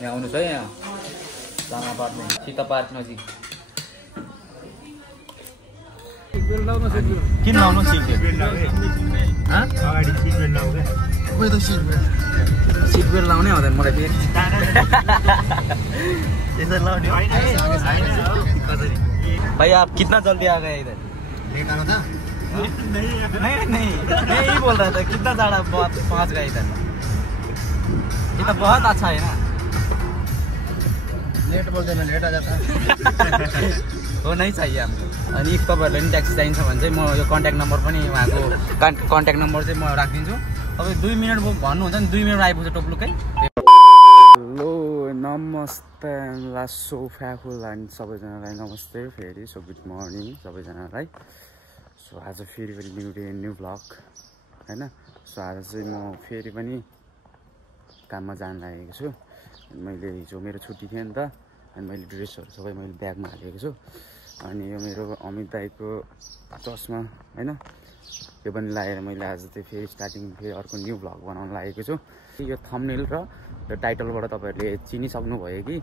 यहाँ आउनुहोस् है यहाँ लामा पार्ने सीता पार्क नजिक किन लाउनु सिट बेल्ट अगाडि सिट बेल्ट लाउ के खोइ त सिट बेल्ट लाउनै हुँदैन मलाई फेरि त्यसरी लाउने भाइ आप कितना जल्दी आ गए इधर लेट आना था नहीं बोल रहा था कितना ज़्यादा पहुँच गए इधर ये तो बहुत अच्छा है ना लेट बोलते मैं लेट आ जाता हो नहीं चाहिए हमको अनि इफ तपाईँहरूलाई नि ट्याक्सी चाहिन्छ भने चाहिँ म यो कन्ट्याक्ट नम्बर पनि उहाँको कन्ट्याक्ट नम्बर चाहिँ म राखिदिन्छु तपाईँ 2 मिनट भन्नुहुन्छ नि 2 मिनट आइपुग्छ टोप्लुकै हेलो नमस्ते सोफ्याफुल एन्ड सबैजनालाई नमस्ते फेरि सो गुड मर्निङ सबैजनालाई सो आज फेरि पनि न्यू डे न्यू भ्लग हैन सो आज चाहिँ म फेरि पनि काममा जान लागेको छु मैले हिजो मेरो छुट्टी थियो नि त अनि मैले ड्रेसहरू सबै मैले ब्यागमा हालेको छु अनि यो मेरो अमित दाईको चस्मा हैन यो पनि लाएर मैले आज चाहिँ फेरि स्टार्टिङ फेरि अर्को न्यू भ्लग बनाउन लागेको छु यो थम्बनेल र यो टाइटलबाट तपाईँहरूले चिनिसक्नुभयो कि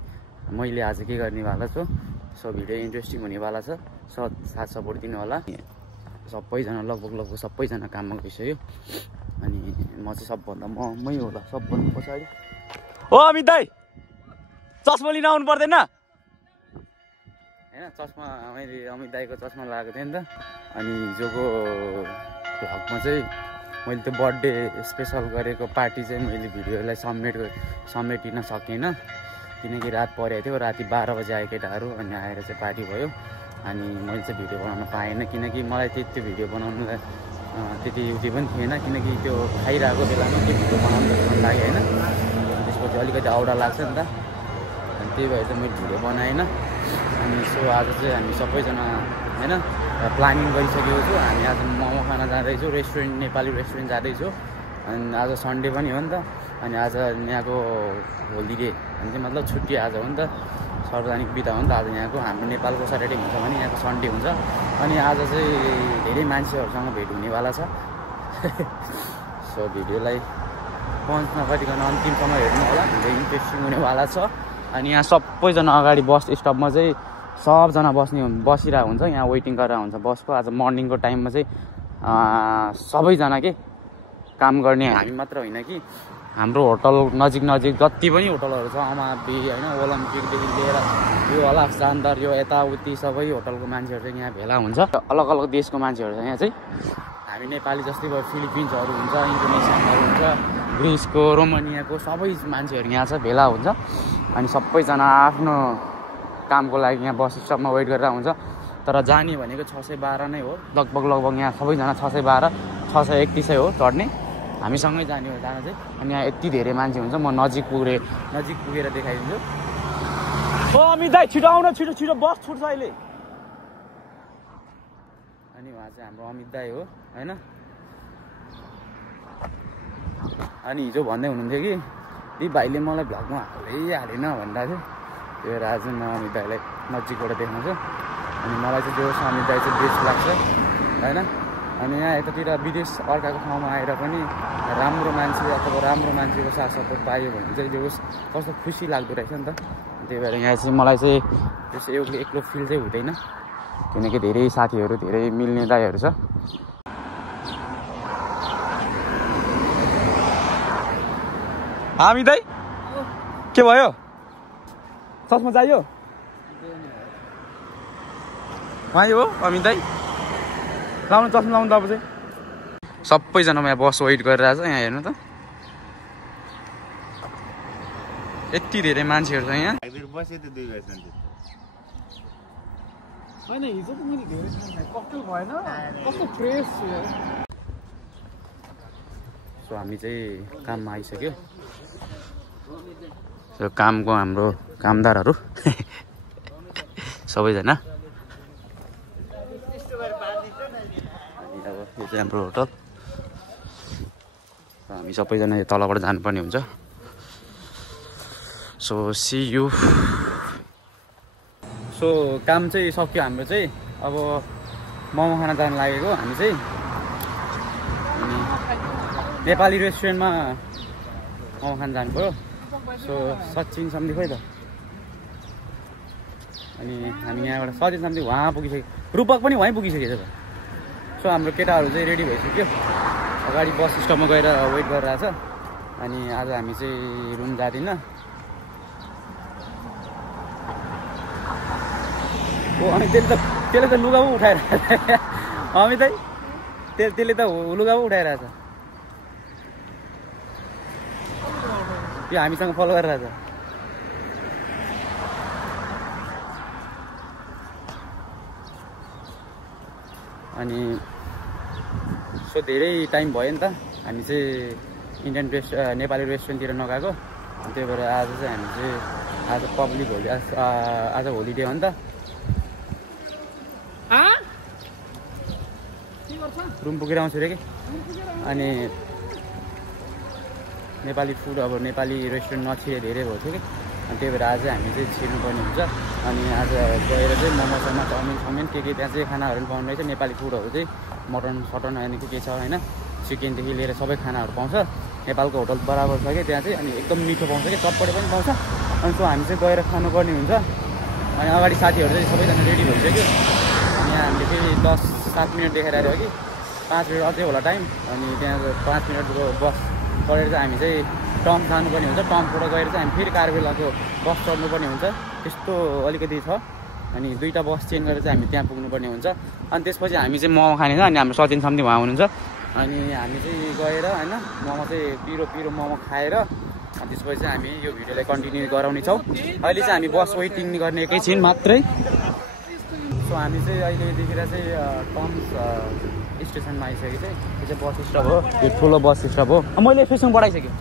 मैले आज के गर्नेवाला छु सो भिडियो इन्ट्रेस्टिङ हुनेवाला छ साथ सपोर्ट दिनु होला सबैजना लगभग सबैजना काममा गइसक्यो अनि म चाहिँ सबभन्दा मै होला सबभन्दा पछाडि ओ अमित दाई चस्मा लिन आउनु पर्दैन हैन चस्मा मैले अमित दाईको चस्मा लगाएको थिएँ नि त अनि हिजोको भ्लगमा चाहिँ मैले त्यो बर्थडे स्पेसल गरेको पार्टी चाहिँ मैले भिडियोलाई समेटिन सकिनँ किनकि रात परेको थियो राति 12 बजे आए केटाहरू अनि आएर चाहिँ पार्टी भयो अनि मैले चाहिँ भिडियो बनाउन पाएन किनकि मलाई त्यो भिडियो बनाउनुलाई त्यति युति पनि थिएन किनकि त्यो खाइरहेको बेलामा त्यो भिडियो बनाउनु मन लाग्यो होइन त्यसपछि अलिकति औडा लाग्छ नि त अनि त्यही भएर चाहिँ मैले भिडियो बनाएन अनि सो आज चाहिँ हामी सबैजना होइन प्लानिङ गरिसकेको छु हामी आज मोमो खान जाँदैछौँ रेस्टुरेन्ट नेपाली रेस्टुरेन्ट जाँदैछौँ अनि आज सन्डे पनि हो नि त अनि आज यहाँको होलिडे अनि चाहिँ मतलब छुट्टी आज हो नि त सार्वजनिक बिदा हो नि त आज यहाँको हाम्रो नेपालको सटरडे हुन्छ भने यहाँको सन्डे हुन्छ अनि आज चाहिँ धेरै मान्छेहरूसँग भेट हुनेवाला छ सो भिडियोलाई पहुँच नगरिकन अन्तिमसम्म हेर्नु होला धेरै इन्ट्रेस्टिङ हुनेवाला छ अनि यहाँ सबैजना अगाडि बस स्टपमा चाहिँ सबजना बसिरहेको हुन्छ यहाँ वेटिङ गरेर हुन्छ बसको आज मर्निङको टाइममा चाहिँ सबैजना के काम गर्ने हामी मात्र होइन कि हाम्रो होटल नजिक जति पनि होटलहरू छ अमाबी होइन ओलम्पिकदेखि लिएर यो होला शानदार यो यताउति सबै होटलको मान्छेहरू चाहिँ यहाँ भेला हुन्छ अलग अलग देशको मान्छेहरू छ यहाँ चाहिँ हामी नेपाली जस्तै भयो फिलिपिन्सहरू हुन्छ इन्डोनेसियनहरू हुन्छ ग्रिसको रोमानियाको सबै मान्छेहरू यहाँ छ भेला हुन्छ अनि सबैजना आफ्नो कामको लागि यहाँ बस स्टपमा वेट गरेर हुन्छ तर जाने भनेको 612 नै हो लगभग यहाँ सबैजना 612 631 हो चढ्ने हामीसँगै जाने हो जान चाहिँ अनि यहाँ यति धेरै मान्छे हुन्छ म नजिक पुगेर देखाइदिन्छु ओ अमित दाई छिटो आउन छिटो बस छुट्छ अहिले अनि उहाँ चाहिँ हाम्रो अमित दाई हो होइन अनि हिजो भन्दै हुनुहुन्थ्यो कि दि भाइले मलाई भ्लगमा हालेन भन्दा थियो त्यो भएर आज म अमित दाईलाई नजिकबाट देखाउँछु अनि मलाई चाहिँ जो अमित दाई चाहिँ बेस्ट लाग्छ होइन अनि यहाँ यतातिर विदेश अर्काको ठाउँमा आएर पनि राम्रो मान्छे अथवा राम्रो मान्छेको साथ सपोर्ट पायो भने चाहिँ जो कस्तो खुसी लाग्दो रहेछ नि त त्यही भएर यहाँ चाहिँ मलाई चाहिँ त्यसो एक्लो फिल चाहिँ हुँदैन किनकि धेरै साथीहरू धेरै मिल्ने दाइहरू छ हामी दाइ के भयो चस्मा चाहियो वहाँ हो अमित दाइ लाउनु चस्मा लाउनु त अब चाहिँ सबैजना यहाँ बस वेट गरिरहेछ यहाँ हेर्नु त यति धेरै मान्छेहरू छ यहाँ सो हामी चाहिँ काममा आइसक्यो सो कामको हाम्रो कामदारहरू सबैजना अब यो चाहिँ हाम्रो होटल हामी सबैजना यो तलबाट जानुपर्ने हुन्छ सो सी यू सो काम चाहिँ सक्यो हाम्रो चाहिँ अब मोमो खाना जान लागेको हामी चाहिँ अनि नेपाली रेस्टुरेन्टमा मोमो खान जानु पऱ्यो सो सचिन सम्धि खोइ त अनि हामी यहाँबाट सचिन सम्धि वहाँ पुगिसक्यो रूपक पनि वहीँ पुगिसकेको छ सो हाम्रो केटाहरू चाहिँ रेडी भइसक्यो अगाडि बस स्टपमा गएर वेट गरिरहेछ अनि आज हामी चाहिँ रुम जाँदिन ओ अनि त्यसले त लुगा पो उठाएर अमित है त्यसले त लुगा पो उठाइरहेछ त्यो हामीसँग फलो गरिरहेछ अनि सो धेरै टाइम भयो नि त हामी चाहिँ इन्डियन नेपाली रेस्टुरेन्टतिर नगएको त्यही भएर आज चाहिँ हामी चाहिँ आज पब्लिक होली आज होलिडे हो नि त रुम पुगेर आउँछु अरे कि अनि नेपाली फुड अब नेपाली रेस्टुरेन्ट नछिरे धेरै भएको थियो कि अनि त्यही भएर आज हामी चाहिँ छिर्नुपर्ने हुन्छ अनि आज गएर चाहिँ मोमोसोमा चाउमिन के त्यहाँ चाहिँ खानाहरू पनि पाउनु रहेछ नेपाली फुडहरू चाहिँ मटन सटन अनि के छ होइन चिकनदेखि लिएर सबै खानाहरू पाउँछ नेपालको होटल बराबर छ कि त्यहाँ चाहिँ अनि एकदम मिठो पाउँछ कि चटपटे पनि पाउँछ अनि सो हामी चाहिँ गएर खानुपर्ने हुन्छ अनि अगाडि साथीहरू चाहिँ सबैजना रेडी भइसक्यो अनि यहाँ हामीले फेरि 10-7 मिनट देखाइरहेको कि 5 मिनट अझै होला टाइम अनि त्यहाँ 5 मिनटको बस चढेर चाहिँ हामी चाहिँ टम जानुपर्ने हुन्छ टमबाट गएर चाहिँ हामी फेरि कारबेलाको बस चढ्नुपर्ने हुन्छ त्यस्तो अलिकति छ अनि 2टा बस चेन्ज गरेर चाहिँ हामी त्यहाँ पुग्नुपर्ने हुन्छ अनि त्यसपछि हामी चाहिँ मोमो खाने छ अनि हाम्रो सचिन सम्धि उहाँ हुनुहुन्छ अनि हामी चाहिँ गएर होइन मोमो चाहिँ पिरो मोमो खाएर अनि त्यसपछि चाहिँ हामी यो भिडियोलाई कन्टिन्यू गराउनेछौँ अहिले चाहिँ हामी बस वेटिङ गर्ने एकैछिन मात्रै सो हामी चाहिँ अहिलेदेखिर चाहिँ टम्स स्टेसनमा आइसकेको चाहिँ यो चाहिँ बस स्टप हो यो ठुलो बस स्टप हो मैले फेसबुक पठाइसकेँ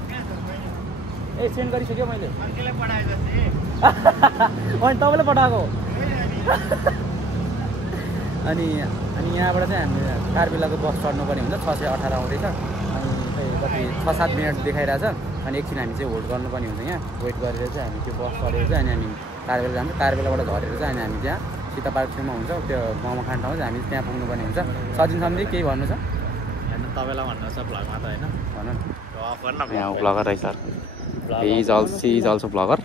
ए सेन्ड गरिसक्यो मैले अनि तपाईँले पठाएको अनि यहाँबाट चाहिँ हामी कारबेलाको बस चढ्नुपर्ने हुन्छ 6:18 आउँदैछ अनि कति 6-7 मिनट देखाइरहेछ अनि एकछिन हामी चाहिँ होल्ड गर्नुपर्ने हुन्छ यहाँ वेट गरेर चाहिँ हामी त्यो बस चढेर चाहिँ अनि हामी कारबेला जान्छौँ कारबेलाबाट झरेर चाहिँ अनि हामी त्यहाँ सीता पार्क छेउमा हुन्छ त्यो मोमो खाने ठाउँ चाहिँ हामी त्यहाँ पुग्नुपर्ने हुन्छ सचिन सम्धि केही भन्नु छ तपाईँलाई भन्नु छ भ्लगमा त होइन भन यहाँ भ्लगर रहेछ सी इज अल्सो भ्लगर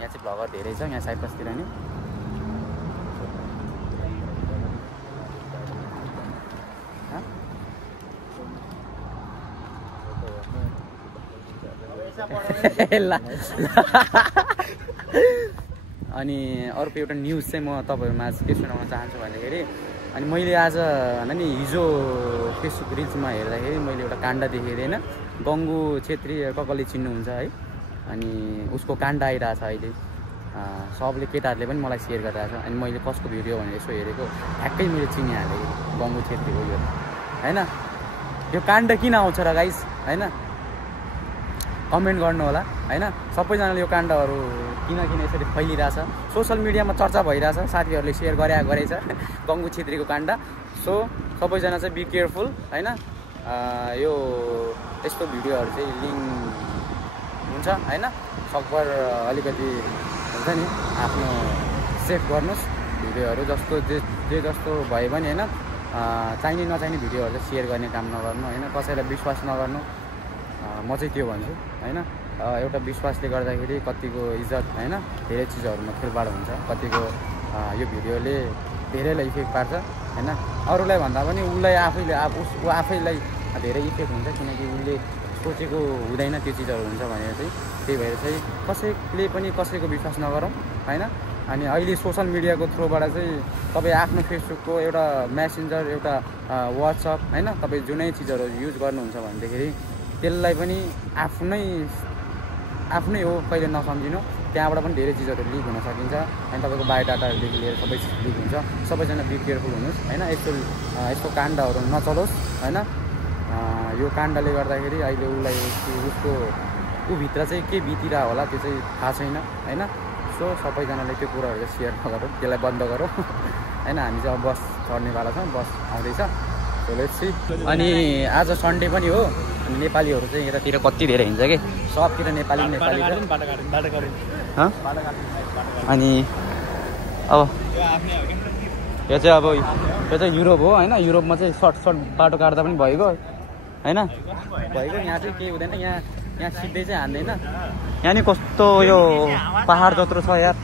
यहाँ चाहिँ भ्लगर धेरै छ यहाँ साइप्रसतिर नि अनि अर्को एउटा न्युज चाहिँ म तपाईँहरूमा आज के सुनाउन चाहन्छु भन्दाखेरि अनि मैले आज होइन नि हिजो फेसबुक रिल्समा हेर्दाखेरि मैले एउटा काण्ड देखेको थिएँ होइन गङ्गु छेत्री कसले चिन्नुहुन्छ है अनि उसको काण्ड आइरहेछ अहिले सबले केटाहरूले पनि मलाई सेयर गरिरहेछ अनि मैले कसको भिडियो भनेर यसो हेरेको ठ्याक्कै मैले चिनिहालेँ गङ्गु छेत्रीको यो होइन यो काण्ड किन आउँछ र गाइस होइन कमेन्ट गर्नु होला होइन सबैजनाले यो काण्डहरू किन यसरी फैलिरहेछ सोसल मिडियामा चर्चा भइरहेछ साथीहरूले सेयर गरेछ गङ्गु छेत्रीको काण्ड सो सबैजना चाहिँ बी केयरफुल होइन यो यस्तो भिडियोहरू चाहिँ लिङ्क हुन्छ होइन सकभर अलिकति हुन्छ नि आफ्नो सेभ गर्नुहोस् भिडियोहरू जस्तो जे जस्तो भयो भने होइन चाहिने नचाहिने भिडियोहरू चाहिँ सेयर गर्ने काम नगर्नु होइन कसैलाई विश्वास नगर्नु म चाहिँ त्यो भन्छु होइन एउटा विश्वासले गर्दाखेरि कतिको इज्जत होइन धेरै चिजहरूमा खेलबाड हुन्छ कतिको यो भिडियोले धेरैलाई इफेक्ट पार्छ होइन अरूलाई भन्दा पनि उसलाई आफैलाई धेरै इफेक्ट हुन्छ किनकि उसले सोचेको हुँदैन त्यो चिजहरू हुन्छ भनेर चाहिँ त्यही भएर चाहिँ कसैले पनि कसैको विश्वास नगरौँ होइन अनि अहिले सोसल मिडियाको थ्रुबाट चाहिँ तपाईँ आफ्नो फेसबुकको एउटा मेसेन्जर एउटा वाट्सएप होइन तपाईँ जुनै चिजहरू युज गर्नुहुन्छ भनेदेखि त्यसलाई पनि आफ्नै हो कहिले नसम्झिनु त्यहाँबाट पनि धेरै चिजहरू लिक हुन सकिन्छ अनि तपाईँको बायोडाटाहरूदेखि लिएर सबै चिज लिक हुन्छ सबैजना बी केयरफुल हुनुहोस् होइन यस्तो काण्डहरू नचलोस् होइन यो काण्डले गर्दाखेरि अहिले उसलाई ऊभित्र चाहिँ के बितिरहेको होला त्यो चाहिँ थाहा छैन होइन सो सबैजनाले त्यो कुराहरू चाहिँ सेयर नगरौँ त्यसलाई बन्द गरौँ होइन हामी चाहिँ अब बस चढ्नेवाला छौँ बस आउँदैछ अनि आज सन्डे पनि हो अनि नेपालीहरू चाहिँ यतातिर कति धेरै हिँड्छ कि सबतिर नेपाली अनि अब यो चाहिँ युरोप हो होइन युरोपमा चाहिँ सर्ट बाटो काट्दा पनि भइगयो होइन भइगयो यहाँ चाहिँ केही हुँदैन यहाँ यहाँ सिधै चाहिँ हान्दैन यहाँ नि कस्तो यो पहाड जत्रो छ यार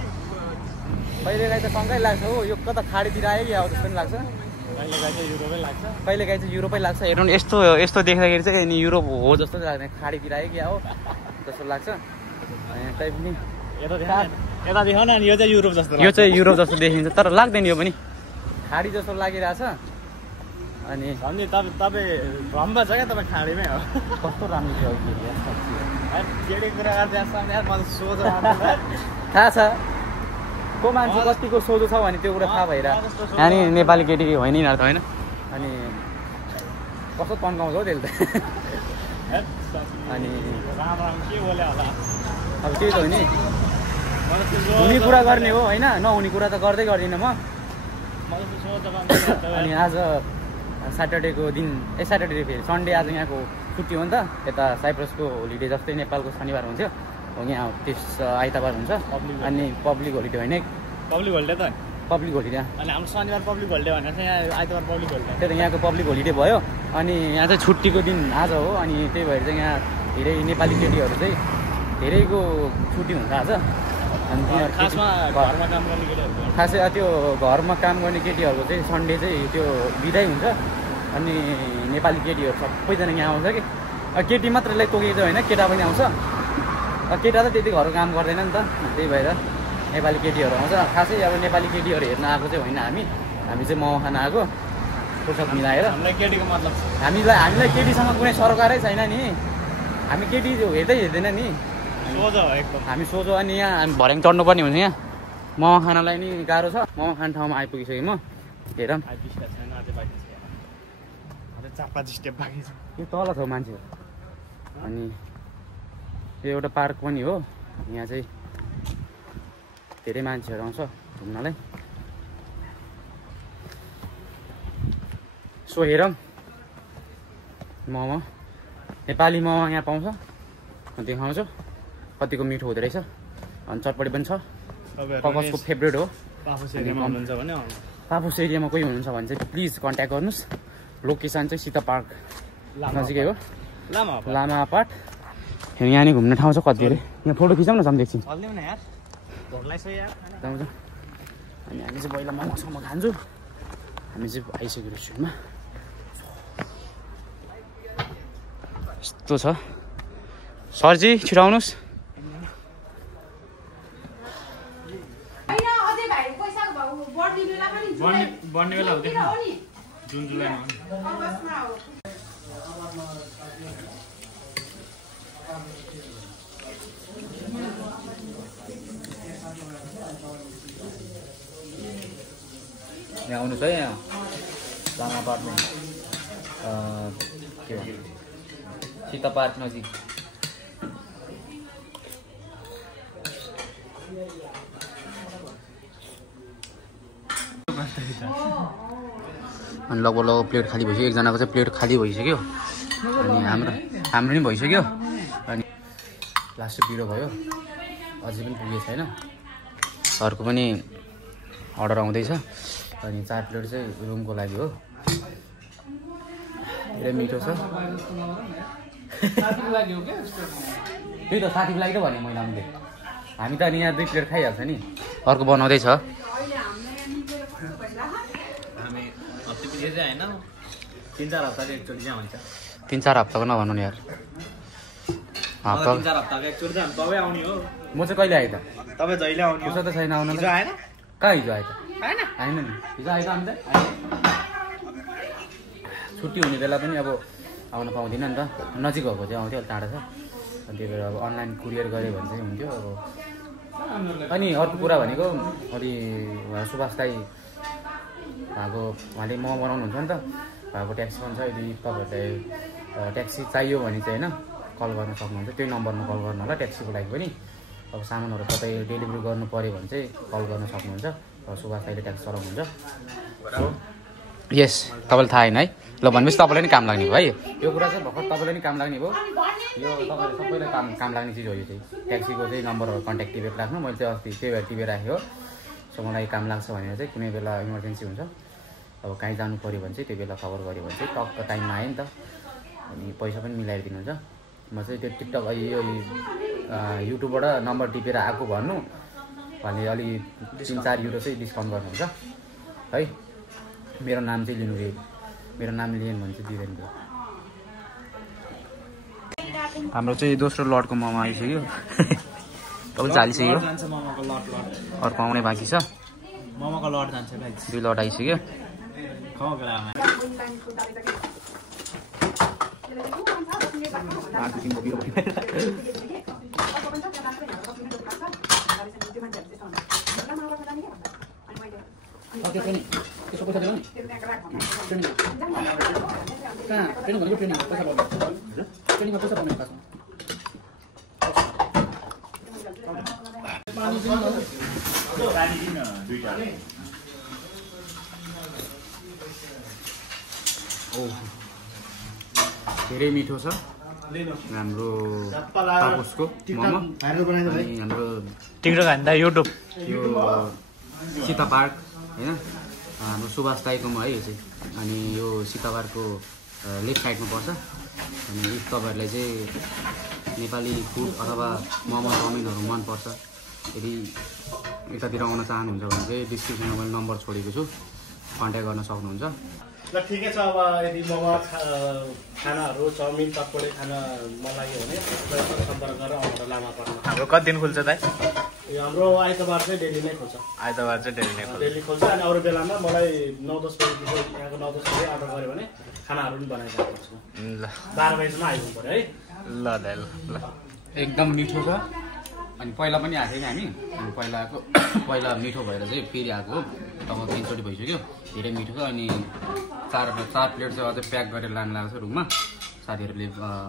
कहिलेकाहीँ त सँगै लाग्छ हो यो कता खाडीतिर आयो कि अब जस्तो पनि लाग्छ कहिलेकाहीँ चाहिँ युरोपै लाग्छ हेर्नु यस्तो यस्तो देख्दाखेरि चाहिँ नि युरोप हो जस्तो चाहिँ लाग्दैन खाडीतिर आयो कि हो जस्तो लाग्छ यहाँ चाहिँ पनि यता देखाउन अनि यो चाहिँ युरोप जस्तो यो चाहिँ युरोप जस्तो देखिन्छ तर लाग्दैन यो पनि खाडी जस्तो लागिरहेछ अनि भन्ने तपाईँ भ्रममा छ क्या तपाईँ खाडीमै हो कस्तो राम्रो थियो केटी कुरा गर्दै यार मलाई सोझो थाहा छ को मान्छे कतिको सोझो छ भने त्यो कुरा थाहा भइरहेको यहाँ नि नेपाली केटी होइन यिनीहरू त होइन अनि कस्तो तन्काउँछ हौ त्यसले त अनि के बोल्यो होला अब त्यही त हो नि हुने कुरा गर्ने हो होइन नहुने कुरा त गर्दै गर्दिनँ म अनि आज स्याटरडेको दिन स्याटरडे फेरि सन्डे आज यहाँको छुट्टी हो नि त यता साइप्रसको होलिडे जस्तै नेपालको शनिबार हुन्थ्यो यहाँ त्यस आइतबार हुन्छ अनि पब्लिक होलिडे होइन पब्लिक होलिडे त पब्लिक होलिडे अनि हाम्रो शनिबार पब्लिक होलिडे भनेर चाहिँ यहाँ आइतबार पब्लिक होलिडे त्यही त यहाँको पब्लिक होलिडे भयो अनि यहाँ चाहिँ छुट्टीको दिन आज हो अनि त्यही भएर चाहिँ यहाँ धेरै नेपाली केटीहरू चाहिँ धेरैको छुट्टी हुन्छ आज अनि खासमा घरमा काम गर्ने केटीहरू खासै त्यो घरमा काम गर्ने केटीहरूको चाहिँ सन्डे चाहिँ त्यो बिदाइ हुन्छ अनि नेपाली केटीहरू सबैजना यहाँ आउँछ कि केटी मात्रैलाई तोकेको चाहिँ होइन केटा पनि आउँछ केटा त त्यति घरको काम गर्दैन नि त त्यही भएर नेपाली केटीहरू आउँछ खासै अब नेपाली केटीहरू हेर्न आएको चाहिँ होइन हामी चाहिँ मोमो खान आएको फुर्सद मिलाएर हामीलाई केटीको मतलब हामीलाई केटीसँग कुनै सरकारै छैन नि हामी केटी हेर्दैन नि सोझो हो एकदम हामी सोझो अनि यहाँ हामी भर्याङ चढ्नुपर्ने हुन्छ यहाँ मोमो खानलाई नि गाह्रो छ मोमो खाने ठाउँमा आइपुगिसकेँ म हेरौँ यो तल छ मान्छे अनि यो एउटा पार्क पनि हो यहाँ चाहिँ धेरै मान्छेहरू आउँछ घुम्नलाई सो हेरौँ मोमो नेपाली मोमो यहाँ पाउँछ देखाउँछु कतिको मिठो हुँदो रहेछ अनि चटपटी पनि छ कसको फेभरेट हो पापुस एरियामा कोही हुनुहुन्छ भने चाहिँ प्लिज कन्ट्याक्ट गर्नुहोस् लोकेसन चाहिँ सीता पार्क नजिकै हो लामा पार्क यहाँ नि घुम्ने ठाउँ छ कति अरे यहाँ फोटो खिचाउँ न एकछिन अनि हामी चाहिँ पहिला मोमोसम्म खान्छु हामी चाहिँ आइसक्यो रेस्टुरेन्टमा यस्तो छ सरजी छिटो आउनुहोस् बढ्ने बेला हुँदैन जुन जुलाईमा यहाँ आउनुहोस् है यहाँ लामा पार्कमा के भन्छ सीता पार्क नजिक अनि लगभग प्लेट खाली भइसक्यो एकजनाको चाहिँ प्लेट खाली भइसक्यो अनि हाम्रो पनि भइसक्यो अनि लास्ट भिडियो भयो अझै पनि पुगेको छैन सरको पनि अर्डर आउँदैछ अनि 4 प्लेट चाहिँ रुमको लागि हो धेरै मिठो छ त्यही त साथीको लागि त भने मैले हामी त अनि यहाँ 2 प्लेट खाइहाल्छ नि अर्को बनाउँदैछ होइन 3-4 हप्ता एकचोटि चाहिँ हुन्छ 3-4 हप्ताको नभन्नु नि यार 3-4 हप्ताको एकचोटि चाहिँ तपाईँ आउने हो म चाहिँ कहिले आएँ त तपाईँ जहिले आउने पैसा त छैन आउनु हिजो आएन कहाँ हिजो आएँ त आएन नि हिजो आएँ त हामी त छुट्टी हुने बेला पनि अब आउन पाउँदिनँ नि त नजिक भएको चाहिँ आउँथ्यो अलिक टाढा छ अनि त्यही भएर अब अनलाइन कुरियर गऱ्यो भने चाहिँ हुन्थ्यो अब अनि अर्को कुरा भनेको अलि सुभाष दाई भएको उहाँले मोमो बनाउनुहुन्छ नि त भएको ट्याक्सी पनि छ यदि तपाईँहरूलाई ट्याक्सी चाहियो भने चाहिँ होइन कल गर्न सक्नुहुन्छ त्यही नम्बरमा कल गर्नु होला ट्याक्सीको लागि पनि अब सामानहरू तपाईँ डेलिभरी गर्नु पऱ्यो भने चाहिँ कल गर्न सक्नुहुन्छ सुभाष दाइले ट्याक्सी चलाउनुहुन्छ सो यस तपाईँलाई थाहा होइन है ल भनेपछि तपाईँलाई नि काम लाग्ने भयो है यो कुरा चाहिँ भर्खर तपाईँलाई नि काम लाग्ने भयो यो तपाईँलाई सबैलाई काम लाग्ने चिज हो यो चाहिँ ट्याक्सीको चाहिँ नम्बरहरू कन्ट्याक्ट टिपेर राख्नु मैले चाहिँ अस्ति त्यही भएर टिपेर राखेँ हो सो मलाई काम लाग्छ भनेर चाहिँ कुनै बेला इमर्जेन्सी हुन्छ अब कहीँ जानु पऱ्यो भने चाहिँ त्यो बेला खबर गऱ्यो भने चाहिँ टक्क टाइममा आयो नि त अनि पैसा पनि मिलाएर दिनुहुन्छ म चाहिँ त्यो टिकटक यो युट्युबबाट नम्बर टिपेर आएको भन्नु भने अलि 3-4 युरो चाहिँ डिस्काउन्ट गर्नुहुन्छ है। मेरो नाम चाहिँ लिनु रे, मेरो नाम लिएन भने चाहिँ दिँदैन थियो। हाम्रो चाहिँ दोस्रो लटको मोमो आइसक्यो। तपाईँ हालिसक्यो, अर्को आउनै बाँकी छ। मोमोको लट जान्छ गाइस, 2 लट आइसक्यो। धेरै मिठो छ हाम्रो तापसको मोमो। अनि हाम्रो टिकटक हान्दा युट्युब यो सीता पार्क हैन, हाम्रो सुभाष दाइकोमा है यो चाहिँ। अनि यो सीता पार्कको लेफ्ट साइडमा पर्छ। अनि इफ तपाईँहरूलाई चाहिँ नेपाली फुड अथवा मोमो चाउमिनहरू मनपर्छ, यदि यतातिर आउन चाहनुहुन्छ भने चाहिँ डिस्क्रिप्सनमा मैले नम्बर छोडेको छु, कन्ट्याक्ट गर्न सक्नुहुन्छ। ल ठिकै छ। अब यदि मोमो खानाहरू चाउमिन चटपटे खान मन लाग्यो भने सम्पर्क गरेर आउनु लामा पर्नु। हाम्रो कति दिन खुल्छ दाइ? यो हाम्रो आइतबार चाहिँ डेली नै खोल्छ। आइतबार चाहिँ डेली खोल्छ। अनि अरू बेलामा मलाई 9-10 बजी यहाँको 9-10 बजी अर्डर गऱ्यो भने खानाहरू पनि बनाइसकेको छु। ल 12 बजीसम्म आइपुग्नु पऱ्यो है। ल दाइ ल एकदम मिठो छ। अनि पहिला पनि आएको थियो हामी, अनि पहिला मिठो भएर चाहिँ फेरि आएको लगभग 3 चोटि भइसक्यो। धेरै मिठो छ। अनि 4 प्लेट चाहिँ अझै प्याक गरेर लानु लागेको छ रुममा। साथीहरूले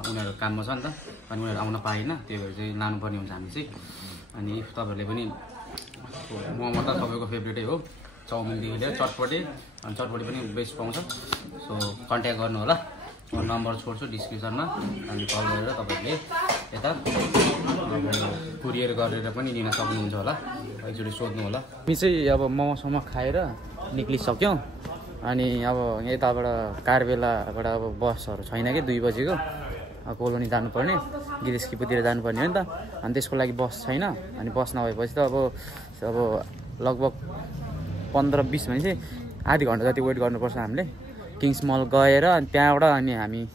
उनीहरू काममा छ नि त, अनि उनीहरू आउन पाएन, त्यही भएर चाहिँ लानुपर्ने हुन्छ हामी चाहिँ। अनि इफ तपाईँहरूले पनि मोमो त सबैको फेभरेटै हो, चाउमिनदेखि लिएर चटपटे, अनि चटपटे पनि बेस्ट पाउँछ। सो कन्ट्याक्ट गर्नु होला, म नम्बर छोड्छु डिस्क्रिप्सनमा। अनि कल गरेर तपाईँहरूले यता कुरियर गरेर पनि लिन सक्नुहुन्छ होला, एकचोटि सोध्नु होला। हामी चाहिँ अब मोमोसम्म खाएर निक्लिसक्यौँ। अनि अब यताबाट कारबेलाबाट अब बसहरू छैन कि 2 बजीको, कोलोनी जानुपर्ने, गिरिस्कीपुतिर जानुपर्ने हो नि त। अनि त्यसको लागि बस छैन। अनि बस नभएपछि त अब लगभग 15-20 भने चाहिँ आधी घन्टा जति वेट गर्नुपर्छ हामीले। किङ्स मल गएर अनि त्यहाँबाट अनि हामी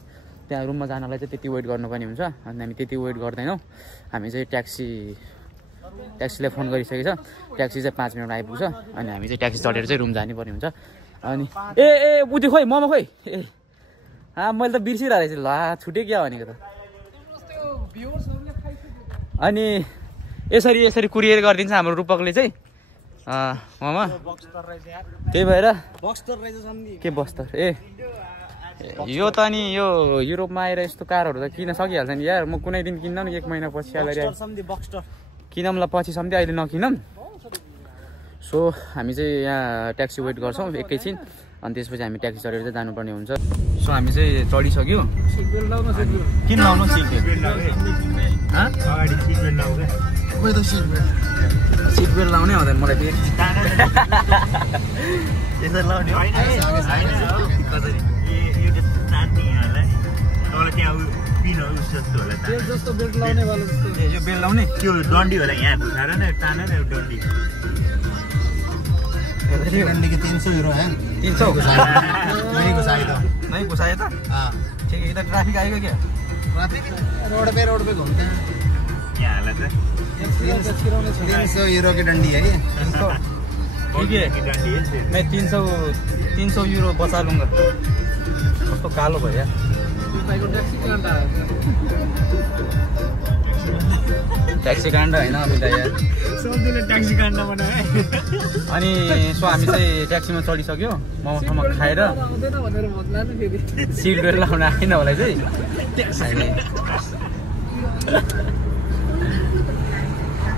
त्यहाँ रुममा जानलाई चाहिँ त्यति वेट गर्नुपर्ने हुन्छ। अनि हामी त्यति वेट गर्दैनौँ। हामी चाहिँ ट्याक्सीलाई फोन गरिसकेको छ। ट्याक्सी चाहिँ 5 मिनटमा आइपुग्छ। अनि हामी चाहिँ ट्याक्सी चढेर चाहिँ रुम जानुपर्ने हुन्छ। अनि ए बुझ्यो खोइ मोमो खोइ, ए मैले त बिर्सिरहेको रहेछु। ला छुट्यो क्या भनेको त। अनि यसरी कुरियर गरिदिन्छ हाम्रो रूपकले चाहिँ मोमो। त्यही भएर के बस्तर यो त नि यो युरोपमा आएर यस्तो कारहरू त किन सकिहाल्छ नि यार। म कुनै दिन किन्दा नि 1 महिना पछि किनौँ ल, पछि सम्झि अहिले नकिनौँ। सो हामी चाहिँ यहाँ ट्याक्सी वेट गर्छौँ एकैछिन। अनि त्यसपछि हामी ट्याक्सी चढेर चाहिँ जानुपर्ने हुन्छ। सो हामी चाहिँ चढिसक्यौँ। किन लाउनु सिट बेल्ट लाउनै आउँदैन मलाई फेरि। जस्तो बेल्ट लाउने वाला यो बेल्ट लाउने त्यो डन्डी होला यहाँ घुसाएर नै तानेर डन्डी। डंडी के 300 यूरो है। 300 नहीं घुसाई तो नहीं घुसाया था। हाँ ठीक है। इधर ट्रैफिक आएगा क्या? ट्रैफिक रोड पे घूमते हैं। क्या हालत है? 300 यूरो की डंडी है ये। 300 ठीक है। मैं 300 यूरो बचा लूँगा। उसको कालो भैया ट्याक्सी काण्ड होइन अमिता यार, सबैले ट्याक्सी काण्ड बनाए। अनि सो हामी चाहिँ ट्याक्सीमा चढिसक्यो। मोमोसम्म खाएर सिट बेल्ट लाउन आएन होला चाहिँ।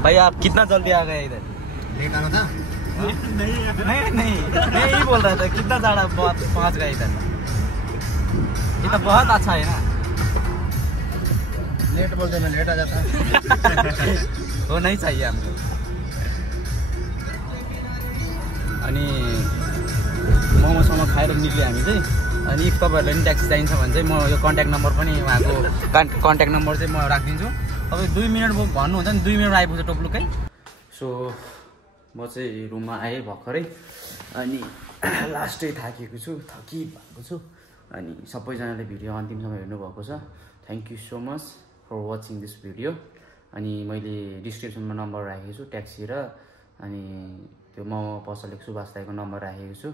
भाई आप कितना जल्दी आ गए इधर? लेट आना था? नहीं यही बोल रहा था कितना ज़्यादा पहुँच गए इधर। ये तो बहुत अच्छा है ना। लेट बोलते मैं लेट आ जाता। वो नहीं चाहिए हमको। अनि मोमोसम्म खाएर निक्ल्यो हामी चाहिँ। अनि इफ तपाईँहरूलाई पनि ट्याक्सी चाहिन्छ भने चाहिँ म यो कन्ट्याक्ट नम्बर पनि उहाँको कन्ट्याक्ट नम्बर चाहिँ म राखिदिन्छु। तपाईँ 2 मिनट भन्नुहुन्छ नि 2 मिनट आइपुग्छ टोप्लुकै। सो म चाहिँ रुममा आएँ भर्खरै अनि लास्टै थाकेको छु, थकिरहेको छु। अनि सबैजनाले भिडियो अन्तिमसम्म हेर्नुभएको छ। Thank you so much for watching this video. अनि मैले डिस्क्रिप्सनमा नम्बर राखेको छु ट्याक्सी र अनि त्यो मोमो पसल सुभाष दाईको नम्बर राखेको छु।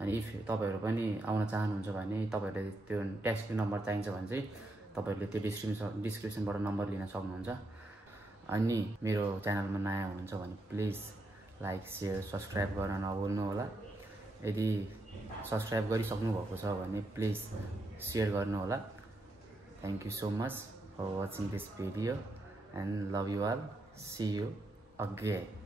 अनि इफ तपाईँहरू पनि आउन चाहनुहुन्छ भने तपाईँहरूले त्यो ट्याक्सीको नम्बर चाहिन्छ भने चाहिँ तपाईँहरूले त्यो डिस्क्रिप्सनबाट नम्बर लिन सक्नुहुन्छ। अनि मेरो च्यानलमा नयाँ हुनुहुन्छ भने प्लिज लाइक सेयर सब्सक्राइब गर्न नभुल्नु होला। यदि सब्सक्राइब गरिसक्नु भएको छ भने प्लिज सेयर गर्नु होला। Thank you so much for watching this video and love you all. See you again.